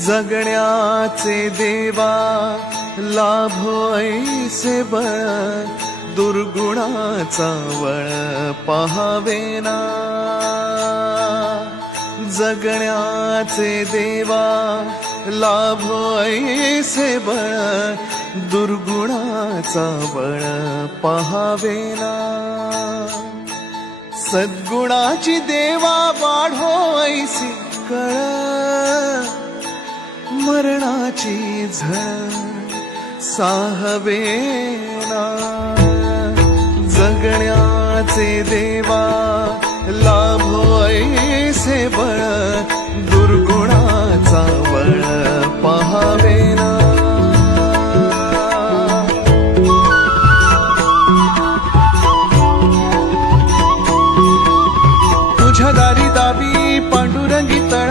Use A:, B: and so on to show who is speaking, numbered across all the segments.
A: जगण्याचे देवा लाभो ऐसे बळ दुर्गुणाचा वळ पहावेना जगण्याचे देवा लाभो ऐसे बळ दुर्गुणाचा बळ पहावेना सद्गुणाची देवा वाढो ऐसी कळ मरणाची झळ साहवेना जगण्याचे देवा लाभो ऐसे बळ दुर्गुणाचा बळ पहावेना तुझ्या दारी दावी पांडुरंगी तळ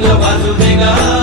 A: रंग वाजू दे गा